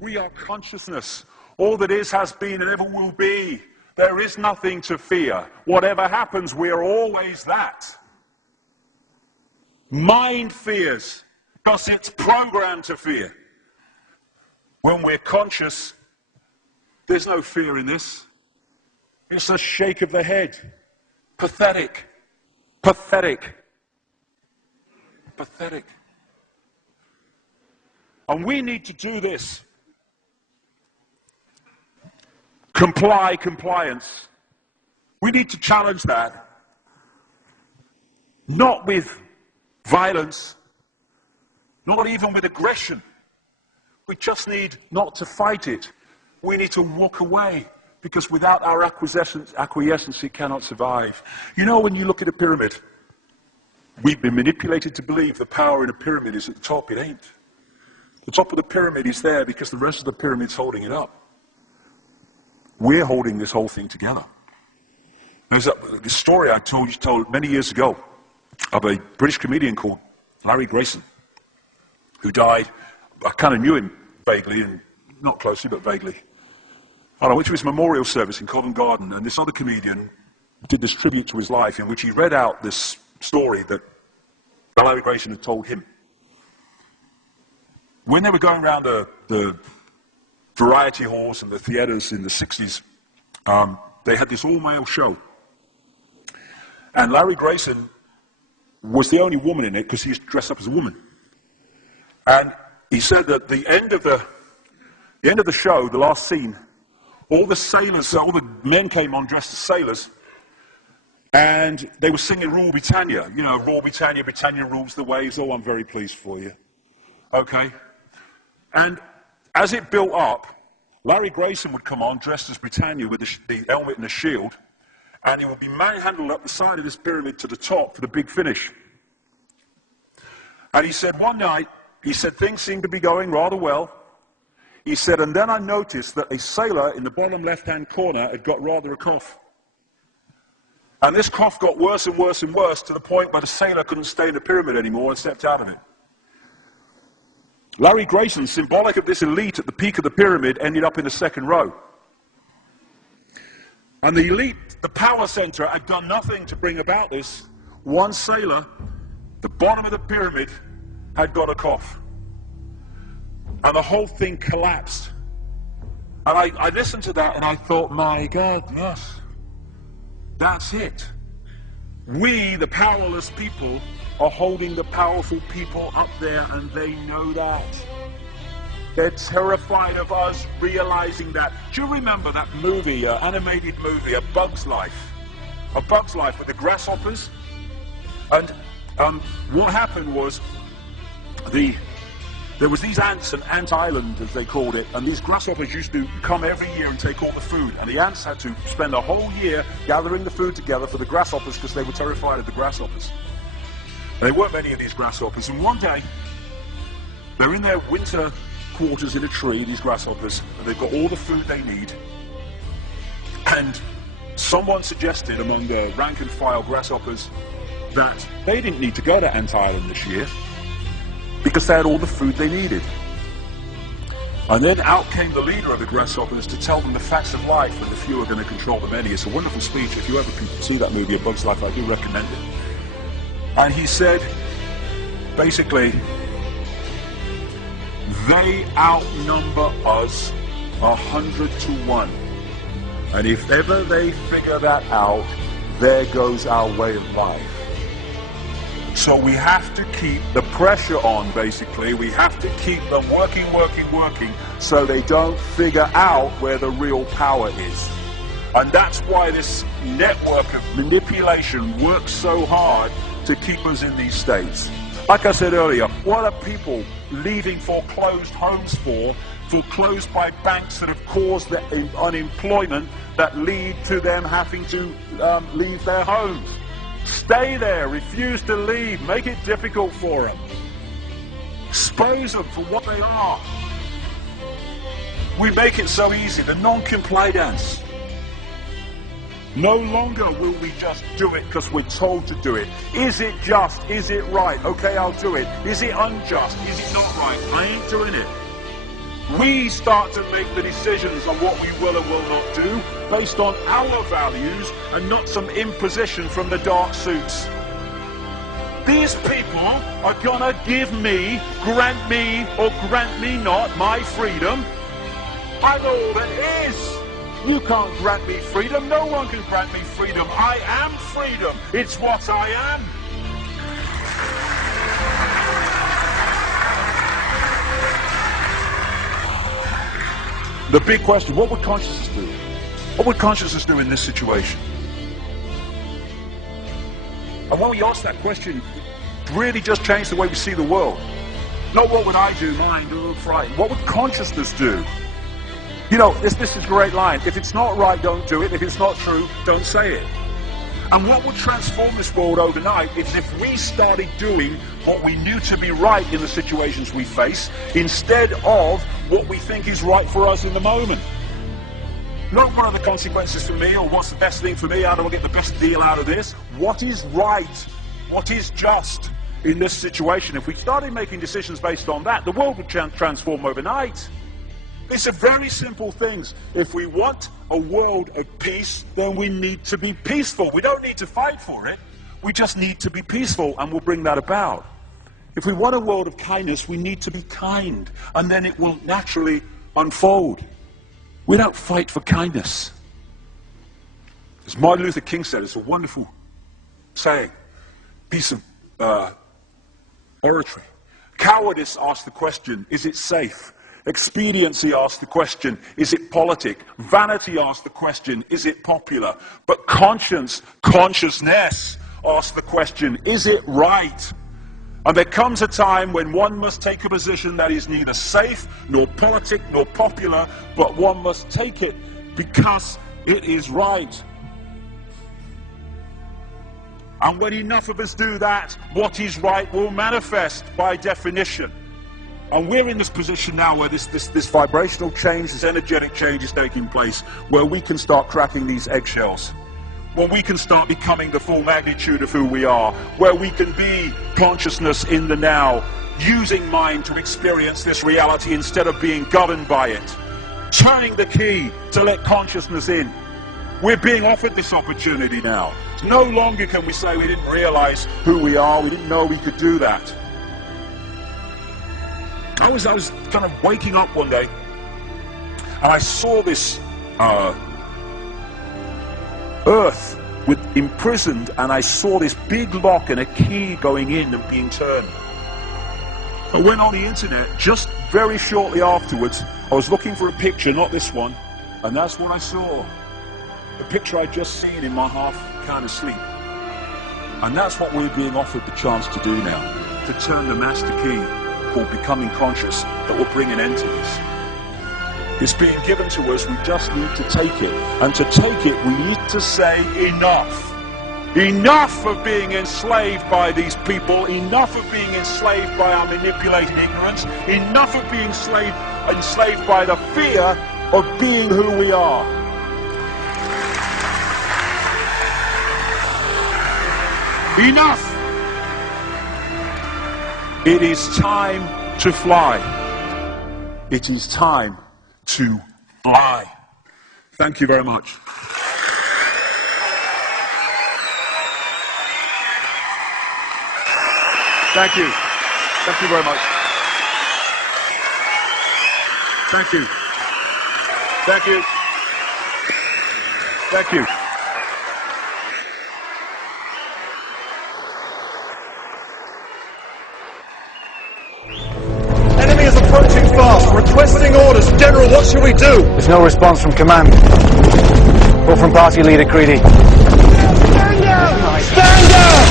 We are consciousness. All that is, has been, and ever will be. There is nothing to fear. Whatever happens, we are always that. Mind fears, because it's programmed to fear. When we're conscious, there's no fear in this. It's a shake of the head. Pathetic. Pathetic. Pathetic. And we need to do this. Compliance. We need to challenge that. Not with violence, not even with aggression. We just need not to fight it. We need to walk away, because without our acquiescence, it cannot survive. You know, when you look at a pyramid, we've been manipulated to believe the power in a pyramid is at the top. It ain't. The top of the pyramid is there because the rest of the pyramid's holding it up. We're holding this whole thing together. There's a story I told many years ago of a British comedian called Larry Grayson, who died. I kind of knew him vaguely, and not closely, but vaguely. I went to his memorial service in Covent Garden, and this other comedian did this tribute to his life in which he read out this story that Larry Grayson had told him. When they were going around the variety halls and the theatres in the 60s, they had this all-male show. And Larry Grayson was the only woman in it because he was dressed up as a woman. And he said that the end of the show, the last scene, all the sailors, all the men came on dressed as sailors, and they were singing Rule Britannia. You know, Rule Britannia, Britannia rules the waves. Oh, I'm very pleased for you. Okay? And as it built up, Larry Grayson would come on dressed as Britannia with the helmet and the shield, and he would be manhandled up the side of this pyramid to the top for the big finish. And he said one night, he said things seemed to be going rather well. He said, and then I noticed that a sailor in the bottom left-hand corner had got rather a cough. And this cough got worse and worse and worse to the point where the sailor couldn't stay in the pyramid anymore and stepped out of it. Larry Grayson, symbolic of this elite at the peak of the pyramid, ended up in the second row. And the elite, the power center, had done nothing to bring about this. One sailor, the bottom of the pyramid, had got a cough. And the whole thing collapsed. And I listened to that and I thought, my God, yes, that's it. We, the powerless people, are holding the powerful people up there, and they know that. They're terrified of us realizing that. Do you remember that movie, animated movie, A Bug's Life? A Bug's Life with the grasshoppers? And what happened was, there was these ants, an ant island as they called it, and these grasshoppers used to come every year and take all the food, and the ants had to spend a whole year gathering the food together for the grasshoppers because they were terrified of the grasshoppers. There weren't many of these grasshoppers, and one day they're in their winter quarters in a tree, these grasshoppers, and they've got all the food they need, and someone suggested among the rank and file grasshoppers that they didn't need to go to Ant Island this year because they had all the food they needed. And then out came the leader of the grasshoppers to tell them the facts of life, and the few are going to control the many. It's a wonderful speech. If you ever can see that movie, A Bug's Life, I do recommend it. And he said, basically, they outnumber us 100 to 1. And if ever they figure that out, there goes our way of life. So we have to keep the pressure on, basically. We have to keep them working, so they don't figure out where the real power is. And that's why this network of manipulation works so hard to keep us in these states. Like I said earlier, what are people leaving foreclosed homes for? Foreclosed by banks that have caused the unemployment that lead to them having to leave their homes. Stay there, refuse to leave, make it difficult for them. Expose them for what they are. We make it so easy, the non-compliance. No longer will we just do it because we're told to do it. Is it just? Is it right? Okay, I'll do it. Is it unjust? Is it not right? I ain't doing it. We start to make the decisions on what we will and will not do based on our values and not some imposition from the dark suits. These people are gonna grant me or grant me not my freedom. I'm all that is. You can't grant me freedom. No one can grant me freedom. I am freedom. It's what I am. The big question, what would consciousness do? What would consciousness do in this situation? And when we ask that question, it really just changed the way we see the world. Not what would I do, mind, or frightened. What would consciousness do? You know, this is a great line. If it's not right, don't do it. If it's not true, don't say it. And what would transform this world overnight is if we started doing what we knew to be right in the situations we face, instead of what we think is right for us in the moment. Not what are the consequences for me, or what's the best thing for me, how do I get the best deal out of this? What is right? What is just in this situation? If we started making decisions based on that, the world would transform overnight. These are very simple things. If we want a world of peace, then we need to be peaceful. We don't need to fight for it. We just need to be peaceful, and we'll bring that about. If we want a world of kindness, we need to be kind, and then it will naturally unfold. We don't fight for kindness. As Martin Luther King said, it's a wonderful saying, piece of oratory. Cowardice asks the question, is it safe? Expediency asks the question, is it politic? Vanity asks the question, is it popular? But consciousness asks the question, is it right? And there comes a time when one must take a position that is neither safe, nor politic, nor popular, but one must take it because it is right. And when enough of us do that, what is right will manifest by definition. And we're in this position now where this vibrational change, this energetic change is taking place, where we can start cracking these eggshells, where we can start becoming the full magnitude of who we are, where we can be consciousness in the now, using mind to experience this reality instead of being governed by it, turning the key to let consciousness in. We're being offered this opportunity now. No longer can we say we didn't realize who we are, we didn't know we could do that. I was kind of waking up one day, and I saw this earth imprisoned, and I saw this big lock and a key going in and being turned. I went on the internet just very shortly afterwards. I was looking for a picture, not this one, and that's what I saw. The picture I'd just seen in my half kind of sleep. And that's what we're being offered the chance to do now, to turn the master key called becoming conscious that will bring an end to this. It's being given to us, we just need to take it. And to take it, we need to say enough. Enough of being enslaved by these people, enough of being enslaved by our manipulated ignorance, enough of being enslaved by the fear of being who we are. Enough! It is time to fly. It is time to fly. Thank you very much. Thank you. Thank you very much. Thank you. Thank you. Thank you. Enemy is approaching fast. Requesting orders. General, what should we do? There's no response from command. Or from party leader Creedy. Stand down! Stand down!